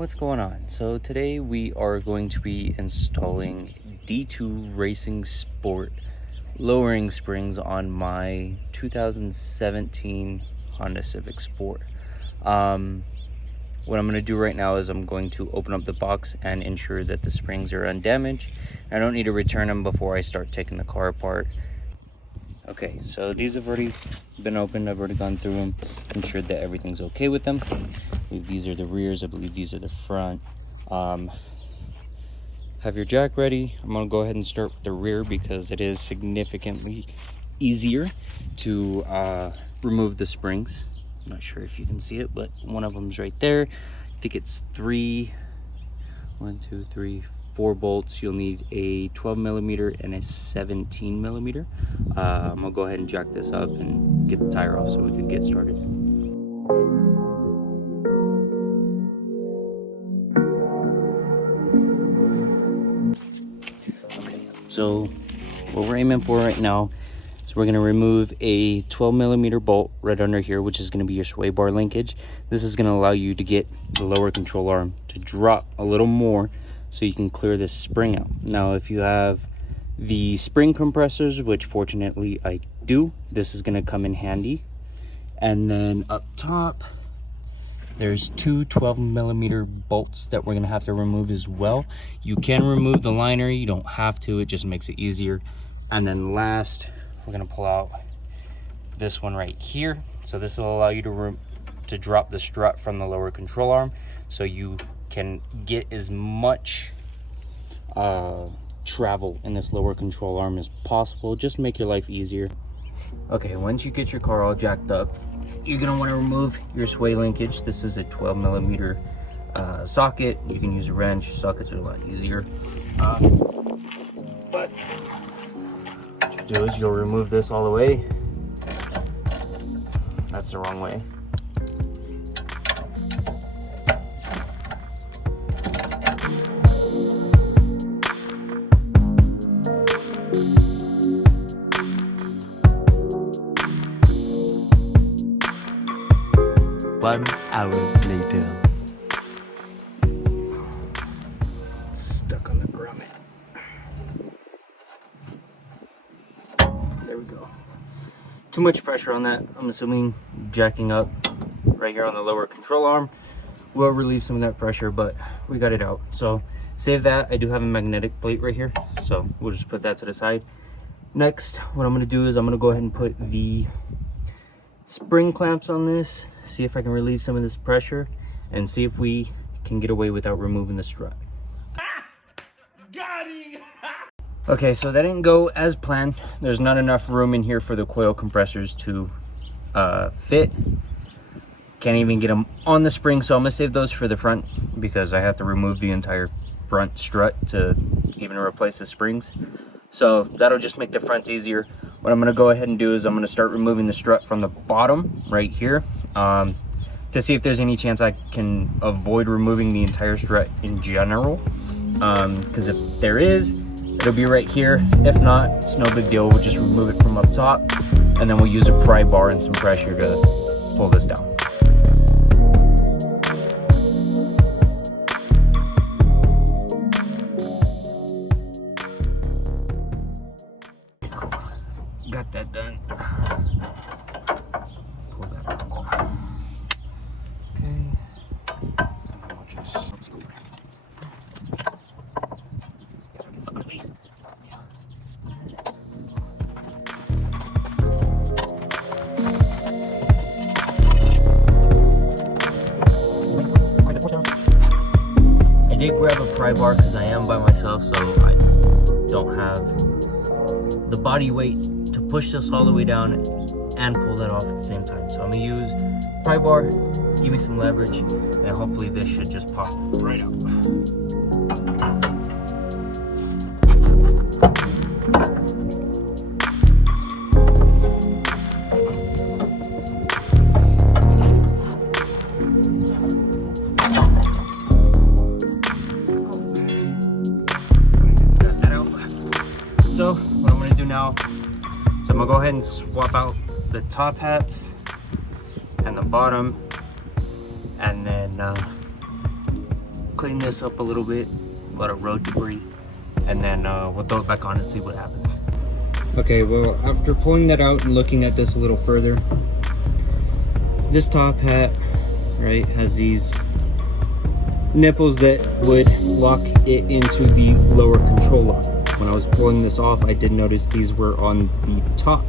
What's going on? So today we are going to be installing D2 Racing Sport lowering springs on my 2017 Honda Civic Sport. What I'm going to do right now is I'm going to open up the box and ensure that the springs are undamaged. I don't need to return them before I start taking the car apart. Okay, so these have already been opened. I've already gone through them, ensured that everything's okay with them. I believe these are the rears, I believe these are the front. Have your jack ready. I'm gonna go ahead and start with the rear because it is significantly easier to remove the springs. I'm not sure if you can see it, but one of them's right there. I think it's 4 bolts. You'll need a 12 millimeter and a 17 millimeter. I'm gonna go ahead and jack this up and get the tire off so we can get started. Okay, so what we're aiming for right now is we're gonna remove a 12 millimeter bolt right under here, which is gonna be your sway bar linkage. This is gonna allow you to get the lower control arm to drop a little more so you can clear this spring out. Now, if you have the spring compressors, which fortunately I do, this is gonna come in handy. And then up top, there's two 12 millimeter bolts that we're gonna have to remove as well. You can remove the liner, you don't have to, it just makes it easier. And then last, we're gonna pull out this one right here. So this will allow you to drop the strut from the lower control arm so you can get as much travel in this lower control arm as possible. Just make your life easier. Okay, once you get your car all jacked up, you're gonna want to remove your sway linkage. This is a 12 millimeter socket. You can use a wrench. Sockets are a lot easier. But what you do is you'll remove this all the way. That's the wrong way. One hour later. It's stuck on the grommet. There we go. Too much pressure on that. I'm assuming jacking up right here on the lower control arm will relieve some of that pressure, but we got it out. So save that. I do have a magnetic plate right here, so we'll just put that to the side. Next, what I'm going to do is I'm going to go ahead and put the spring clamps on this, see if I can relieve some of this pressure, and see if we can get away without removing the strut. Okay, so that didn't go as planned. There's not enough room in here for the coil compressors to fit. Can't even get them on the spring, so I'm gonna save those for the front because I have to remove the entire front strut to even replace the springs. So that'll just make the fronts easier. What I'm gonna go ahead and do is I'm gonna start removing the strut from the bottom right here to see if there's any chance I can avoid removing the entire strut in general. Because if there is, it'll be right here. If not, it's no big deal. We'll just remove it from up top, and then we'll use a pry bar and some pressure to pull this down. Got that done. Pull that out. Okay. I'll just I did grab a pry bar because I am by myself, so I don't have the body weight to push this all the way down and pull that off at the same time. So I'm gonna use pry bar, give me some leverage, and hopefully this should just pop right out. Got that out. So what I'm gonna do now, so I'm gonna go ahead and swap out the top hats and the bottom, and then clean this up a little bit, a lot of road debris, and then we'll throw it back on and see what happens. Okay, well, after pulling that out and looking at this a little further, this top hat, right, has these nipples that would lock it into the lower control arm. When I was pulling this off, I did notice these were on the top,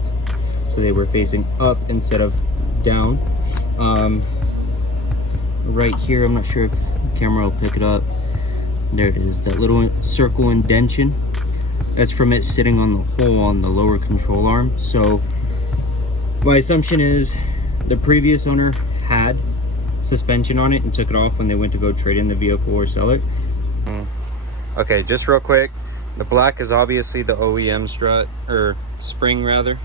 so they were facing up instead of down. Right here, I'm not sure if the camera will pick it up. There it is, that little circle indentation. That's from it sitting on the hole on the lower control arm. So my assumption is the previous owner had suspension on it and took it off when they went to go trade in the vehicle or sell it. Okay, just real quick, the black is obviously the OEM strut, or spring rather,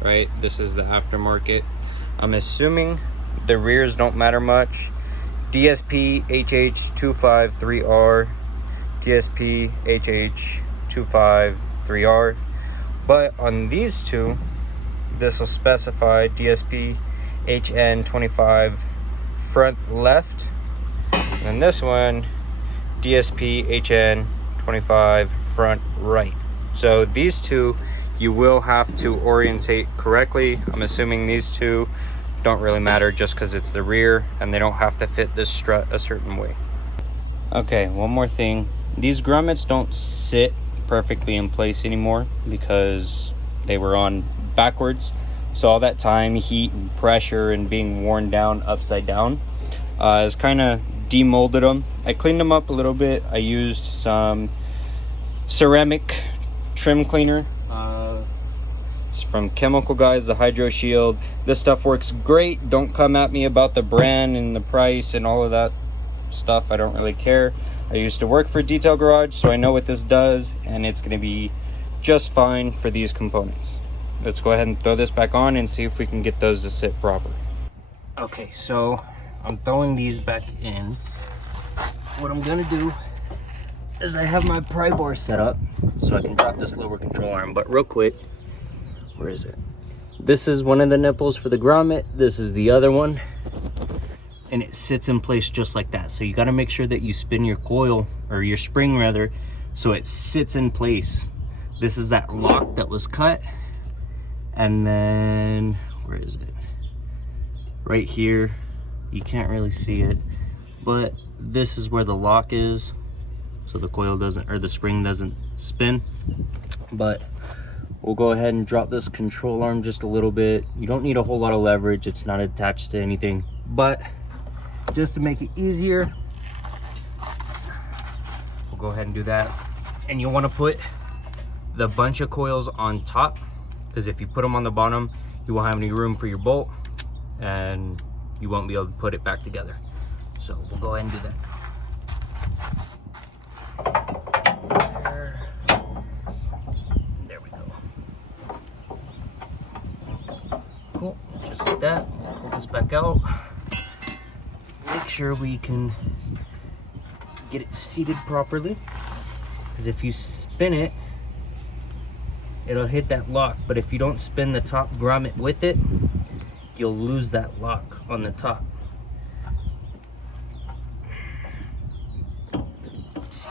right? This is the aftermarket. I'm assuming the rears don't matter much. DSP HH253R, DSP HH253R, but on these two, this will specify DSP HN25 front left, and this one DSP HN25 front right. So these two you will have to orientate correctly. I'm assuming these two don't really matter just because it's the rear and they don't have to fit this strut a certain way. Okay, one more thing. These grommets don't sit perfectly in place anymore because they were on backwards. So all that time, heat and pressure and being worn down upside down has kind of demolded them. I cleaned them up a little bit. I used some ceramic trim cleaner. It's from Chemical Guys, the Hydro Shield. This stuff works great. Don't come at me about the brand and the price and all of that stuff. I don't really care. I used to work for Detail Garage, so I know what this does, and it's going to be just fine for these components. Let's go ahead and throw this back on and see if we can get those to sit proper. Okay, so I'm throwing these back in. What I'm gonna do is I have my pry bar set up so I can drop this lower control arm, but real quick, where is it? This is one of the nipples for the grommet. This is the other one, and it sits in place just like that. So you gotta make sure that you spin your coil, or your spring rather, so it sits in place. This is that lock that was cut. And then, where is it? Right here. You can't really see it, but this is where the lock is. So the coil doesn't, or the spring doesn't spin. But we'll go ahead and drop this control arm just a little bit. You don't need a whole lot of leverage. It's not attached to anything, but just to make it easier, we'll go ahead and do that. And you want to put the bunch of coils on top, because if you put them on the bottom, you won't have any room for your bolt and you won't be able to put it back together. So we'll go ahead and do that. There we go. Cool, just like that. Pull this back out. Make sure we can get it seated properly, because if you spin it, it'll hit that lock, but if you don't spin the top grommet with it, you'll lose that lock on the top. Let's see.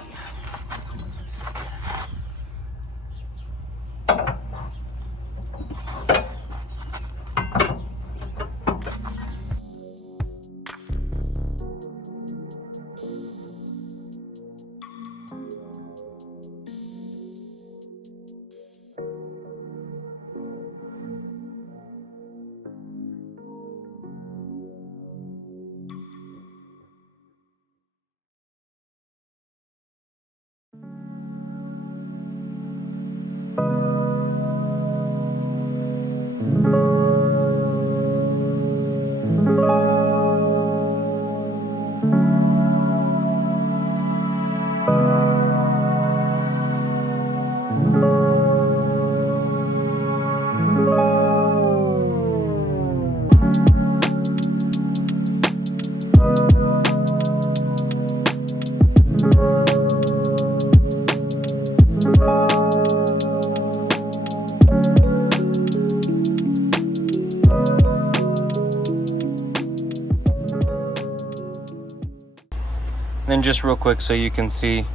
then just real quick so you can see,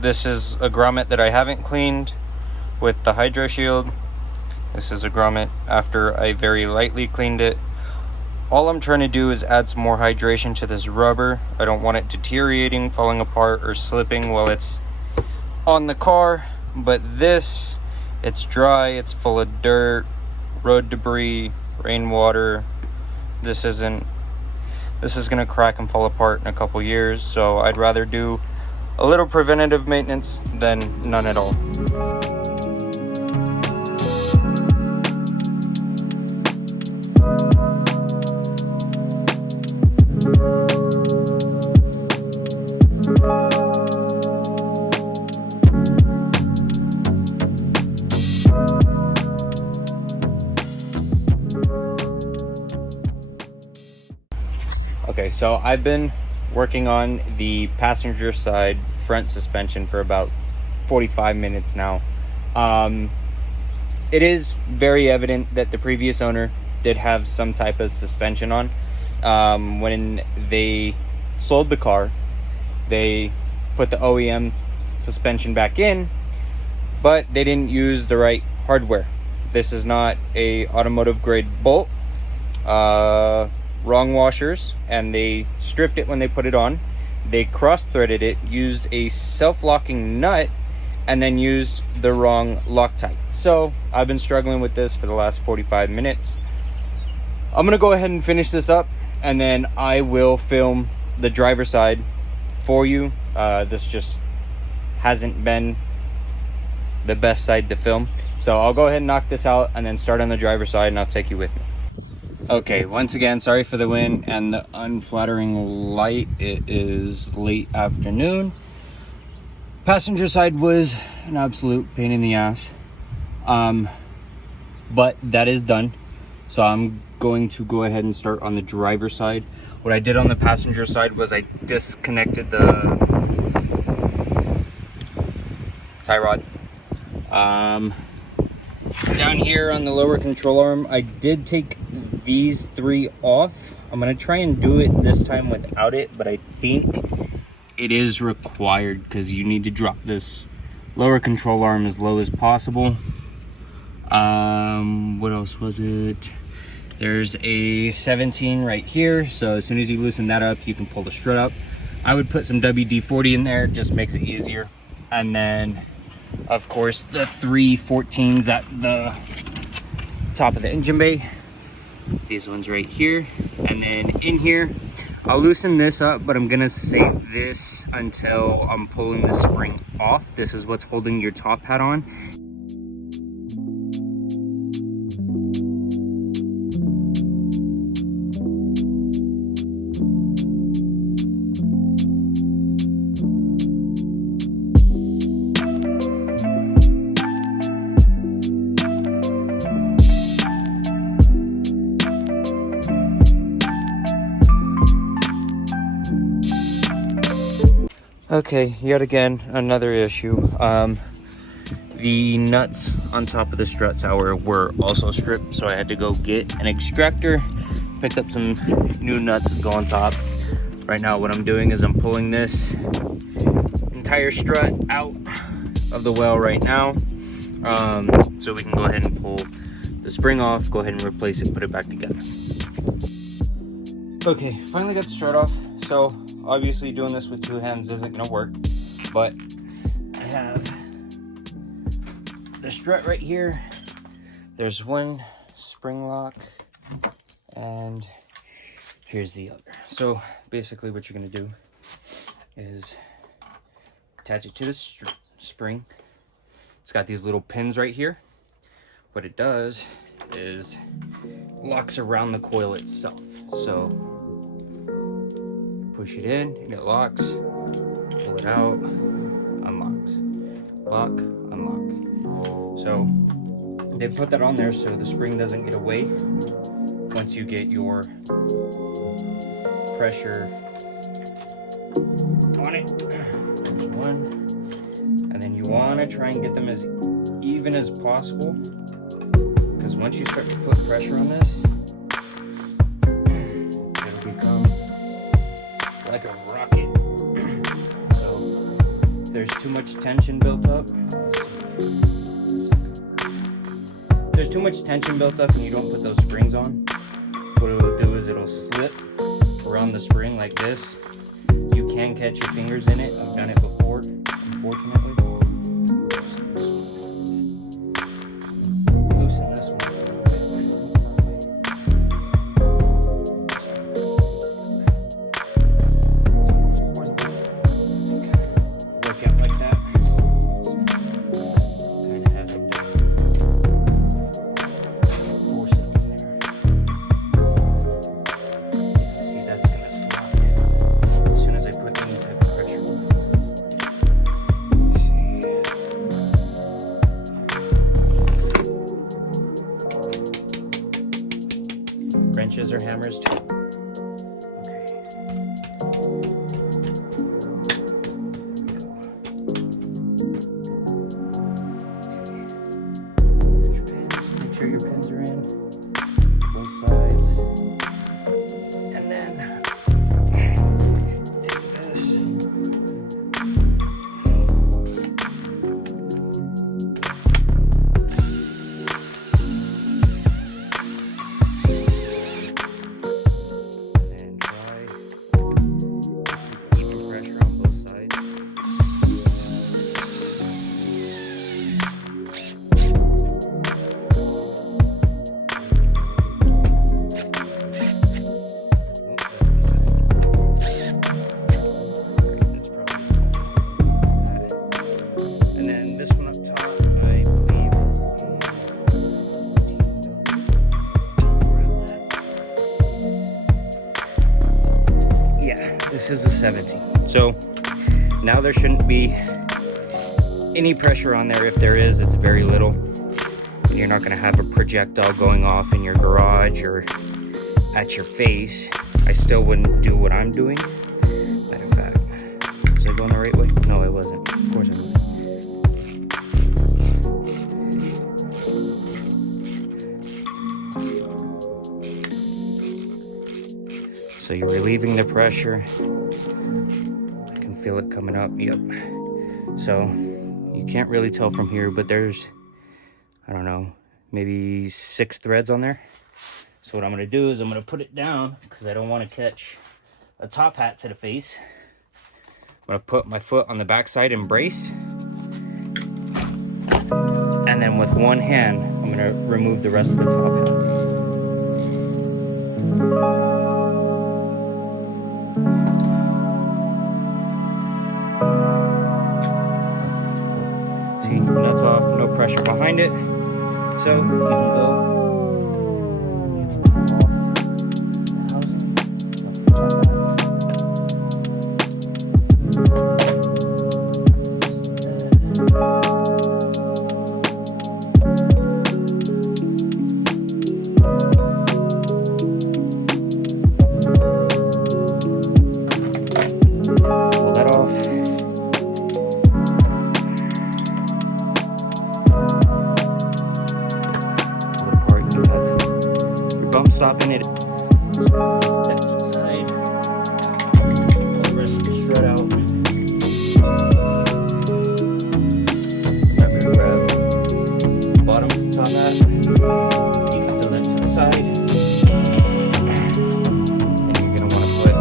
this is a grommet that I haven't cleaned with the Hydro Shield. This is a grommet after I very lightly cleaned it. All I'm trying to do is add some more hydration to this rubber. I don't want it deteriorating, falling apart, or slipping while it's on the car. But this, it's dry, it's full of dirt, road debris, rainwater. This is gonna crack and fall apart in a couple years, so I'd rather do a little preventative maintenance than none at all. Okay, so I've been working on the passenger side front suspension for about 45 minutes now. It is very evident that the previous owner did have some type of suspension on. When they sold the car, they put the OEM suspension back in, but they didn't use the right hardware. This is not a automotive grade bolt. Wrong washers, and they stripped it when they put it on. They cross-threaded it, used a self-locking nut, and then used the wrong Loctite. So I've been struggling with this for the last 45 minutes. I'm gonna go ahead and finish this up, and then I will film the driver's side for you. This just hasn't been the best side to film, so I'll go ahead and knock this out and then start on the driver's side, and I'll take you with me. Okay, once again, sorry for the wind and the unflattering light. It is late afternoon. Passenger side was an absolute pain in the ass. But that is done. So I'm going to go ahead and start on the driver's side. What I did on the passenger side was I disconnected the tie rod. Down here on the lower control arm, I did take these three off. I'm gonna try and do it this time without it, but I think it is required because you need to drop this lower control arm as low as possible. What else was it? There's a 17 right here, so as soon as you loosen that up, you can pull the strut up. I would put some WD-40 in there, it just makes it easier. And then of course the 314s at the top of the engine bay, these ones right here. And then in here, I'll loosen this up, but I'm gonna save this until I'm pulling the spring off. This is what's holding your top hat on. Okay, yet again, another issue. The nuts on top of the strut tower were also stripped, so I had to go get an extractor, picked up some new nuts and go on top. Right now what I'm doing is I'm pulling this entire strut out of the well right now, so we can go ahead and pull the spring off, go ahead and replace it, put it back together. Okay, finally got the strut off. So obviously doing this with two hands isn't gonna work, but I have the strut right here. There's one spring lock, and here's the other. So basically what you're gonna do is attach it to the spring. It's got these little pins right here. What it does is locks around the coil itself. So push it in and it locks, pull it out, unlocks, lock, unlock. So they put that on there so the spring doesn't get away once you get your pressure on it. There's one. And then you want to try and get them as even as possible, because once you start to put pressure on this, it'll become like a rocket. So if there's too much tension built up, and you don't put those springs on, what it'll do is it'll slip around the spring like this. You can catch your fingers in it. I've done it before, unfortunately. Loosen this one. Work out like that. Kind of having to force it in there. See, that's gonna slide as soon as I put any type of pressure on it. Wrenches or hammers too. Make sure your pins are in both sides, and then take this. This is the 17. So now there shouldn't be any pressure on there. If there is, it's very little. And you're not going to have a projectile going off in your garage or at your face. I still wouldn't do what I'm doing. Matter of fact, was I going the right way? No, I wasn't. Of course I wasn't. So you're relieving the pressure. I can feel it coming up, yep. So you can't really tell from here, but there's, I don't know, maybe 6 threads on there. So what I'm gonna do is I'm gonna put it down because I don't wanna catch a top hat to the face. I'm gonna put my foot on the backside and brace. And then with one hand, I'm gonna remove the rest of the top hat. See, nuts off, no pressure behind it. So you can go. Stopping it. That side. Pull the rest of the strut out. Not gonna grab the bottom top hat. You can throw that to the side. And you're gonna want to put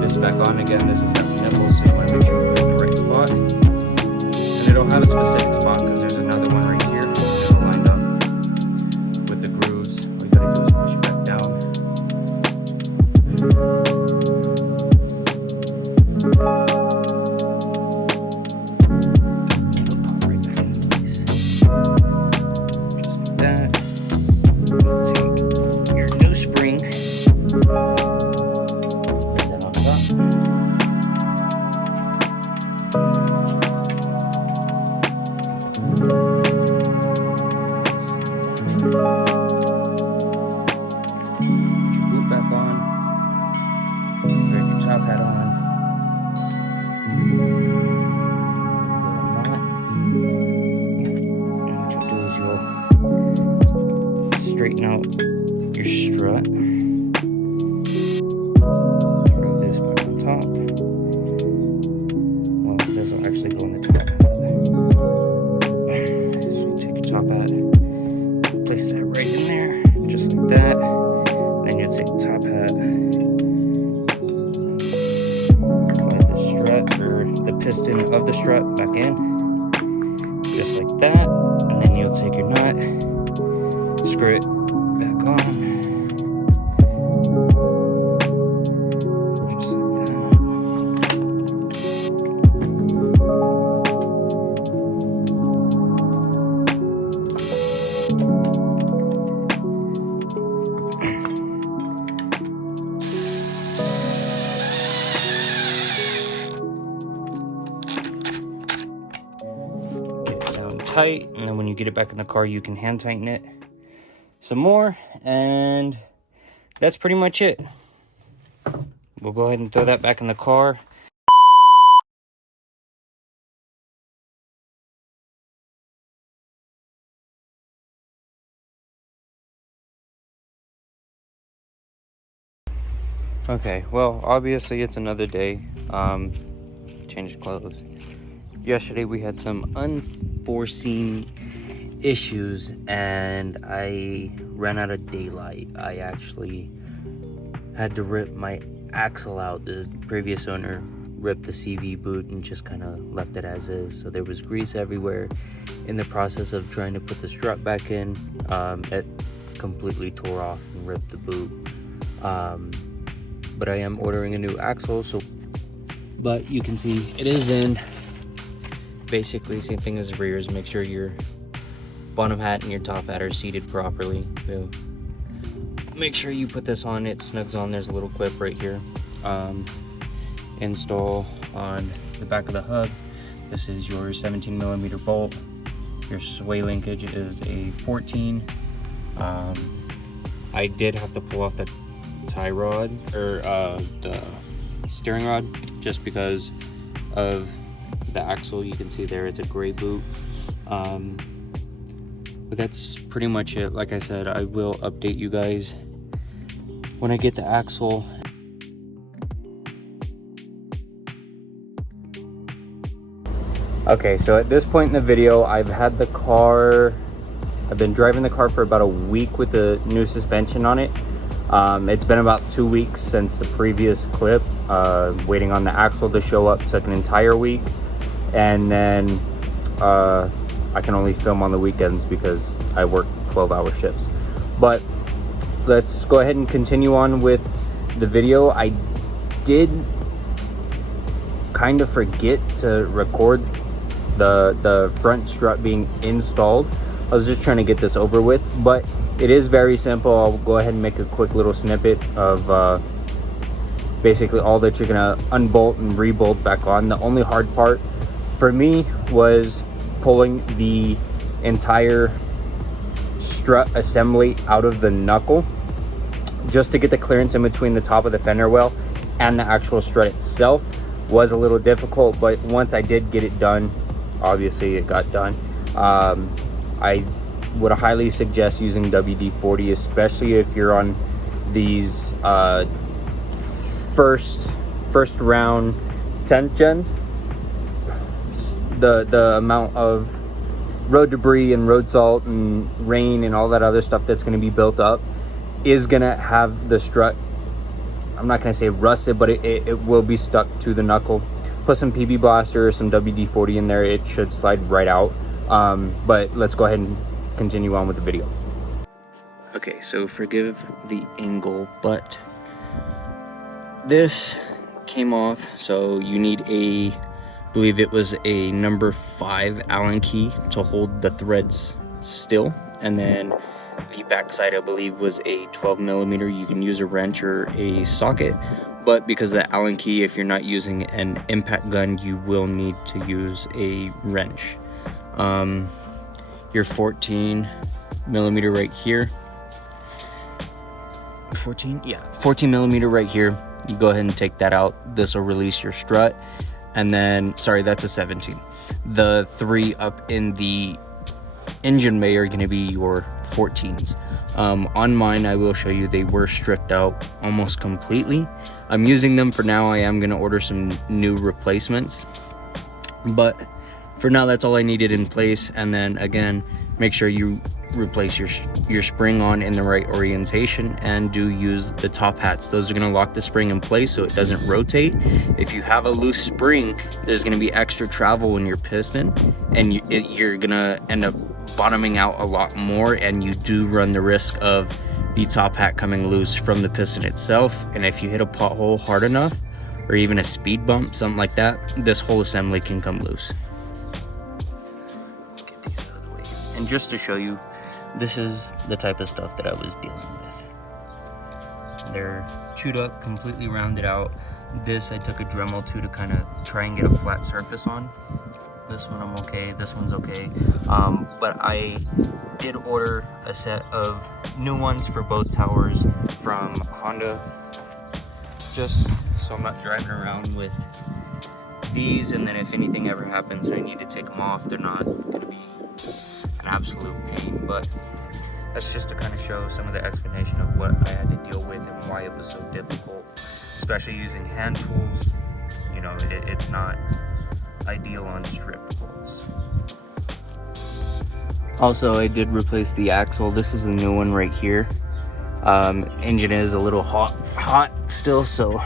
this back on again. This has got nipples, so you want to make sure you put it in the right spot. And I don't have a specific spot because there's another one right here lined up with the grooves. All you gotta do is push it back down. Right back into place. Just like that. Take your new spring. Put that on top. Put your boot back on. Put your top hat on. piston of the strut back in, just like that. And then you'll take your nut, screw it back on. Just like that. Get it down tight, and then when you get it back in the car, you can hand tighten it some more, and that's pretty much it. We'll go ahead and throw that back in the car. Okay, well, obviously it's another day. Changed clothes. Yesterday we had some unforeseen issues and I ran out of daylight. I actually had to rip my axle out. The previous owner ripped the CV boot and just kind of left it as is, so there was grease everywhere. In the process of trying to put the strut back in, it completely tore off and ripped the boot. But I am ordering a new axle, but you can see it is in. Basically same thing as the rears. Make sure your bottom hat and your top hat are seated properly. So make sure you put this on, it snugs on. There's a little clip right here. Install on the back of the hub. This is your 17mm bolt. Your sway linkage is a 14. I did have to pull off the tie rod, or the steering rod, just because of the axle. You can see there it's a gray boot. But that's pretty much it. Like I said, I will update you guys when I get the axle. Okay, so at this point in the video, I've been driving the car for about a week with the new suspension on it. It's been about 2 weeks since the previous clip. Waiting on the axle to show up took an entire week. And then I can only film on the weekends because I work 12-hour shifts. But let's go ahead and continue on with the video. I did kind of forget to record the front strut being installed. I was just trying to get this over with, but it is very simple. I'll go ahead and make a quick little snippet of basically all that you're gonna unbolt and rebolt back on. The only hard part for me was pulling the entire strut assembly out of the knuckle, just to get the clearance in between the top of the fender well and the actual strut itself. Was a little difficult, but once I did get it done, obviously it got done. I would highly suggest using WD-40, especially if you're on these first round 10th gens. The amount of road debris and road salt and rain and all that other stuff that's going to be built up is going to have the strut, I'm not going to say rusted, but it will be stuck to the knuckle. Put some PB Blaster or some WD-40 in there, it should slide right out. But let's go ahead and continue on with the video. Okay, so forgive the angle, but this came off, so you need I believe it was a number 5 Allen key to hold the threads still, and then the backside I believe was a 12mm. You can use a wrench or a socket, but because of the Allen key, if you're not using an impact gun, you will need to use a wrench. Your 14mm right here, 14mm right here, you go ahead and take that out. This will release your strut. And then, sorry, that's a 17. The 3 up in the engine bay are going to be your 14s. On mine, I will show you, they were stripped out almost completely. I'm using them for now. I am going to order some new replacements, but for now that's all I needed in place. And then again, make sure you replace your spring on in the right orientation, and do use the top hats. Those are going to lock the spring in place so it doesn't rotate. If you have a loose spring, there's going to be extra travel in your piston, and you're going to end up bottoming out a lot more, and you do run the risk of the top hat coming loose from the piston itself. And if you hit a pothole hard enough, or even a speed bump, something like that, this whole assembly can come loose. Get these out of the way. And just to show you, this is the type of stuff that I was dealing with. They're chewed up, completely rounded out. This I took a Dremel to kind of try and get a flat surface on. This one I'm okay, this one's okay. But I did order a set of new ones for both towers from Honda, just so I'm not driving around with these, and then if anything ever happens and I need to take them off, they're not going to be an absolute pain. But that's just to kind of show some of the explanation of what I had to deal with and why it was so difficult, especially using hand tools. You know, it's not ideal on stripped bolts. Also, I did replace the axle. This is the new one right here. Engine is a little hot still, so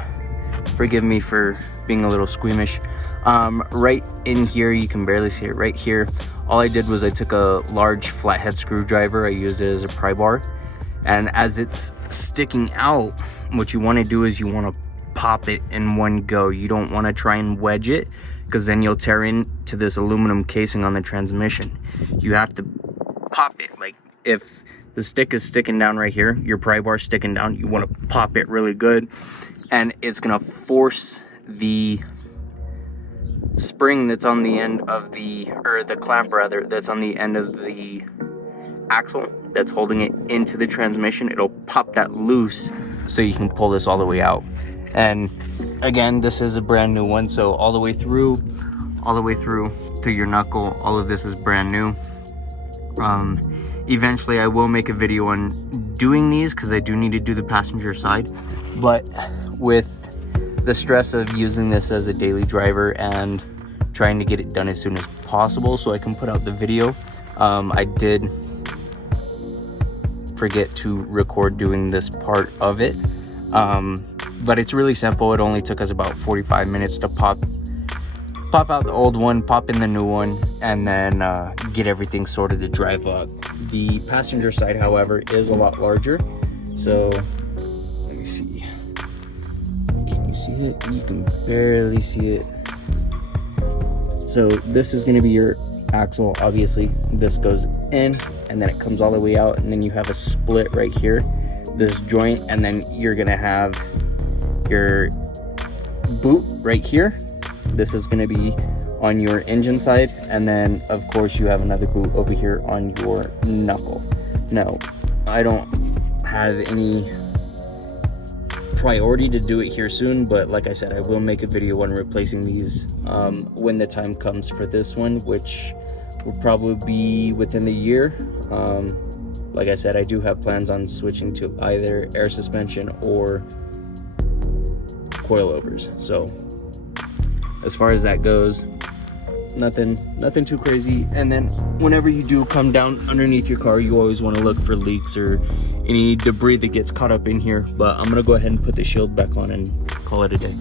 forgive me for being a little squeamish. Right in here, you can barely see it right here. All I did was I took a large flathead screwdriver. I used it as a pry bar, and as it's sticking out, what you want to do is you want to pop it in one go. You don't want to try and wedge it, because then you'll tear into this aluminum casing on the transmission. You have to pop it. Like if the stick is sticking down right here, your pry bar sticking down, you want to pop it really good, and it's gonna force the spring that's on the end of the, or the clamp rather, that's on the end of the axle that's holding it into the transmission. It'll pop that loose so you can pull this all the way out. And again, this is a brand new one, so all the way through to your knuckle, all of this is brand new. Eventually I will make a video on doing these, because I do need to do the passenger side, but with the stress of using this as a daily driver and trying to get it done as soon as possible so I can put out the video, I did forget to record doing this part of it. But it's really simple. It only took us about 45 minutes to pop out the old one, pop in the new one, and then get everything sorted to drive up. The passenger side, however, is a lot larger. So let me see. Can you see it? You can barely see it. So this is going to be your axle. Obviously, this goes in, and then it comes all the way out, and then you have a split right here, this joint, and then you're going to have your boot right here. This is going to be on your engine side, and then of course you have another boot over here on your knuckle. Now, I don't have any priority to do it here soon, but like I said, I will make a video on replacing these when the time comes for this one, which will probably be within the year. Like I said, I do have plans on switching to either air suspension or coilovers. So as far as that goes, nothing too crazy. And then whenever you do come down underneath your car, you always want to look for leaks or any debris that gets caught up in here. But I'm gonna go ahead and put the shield back on and call it a day.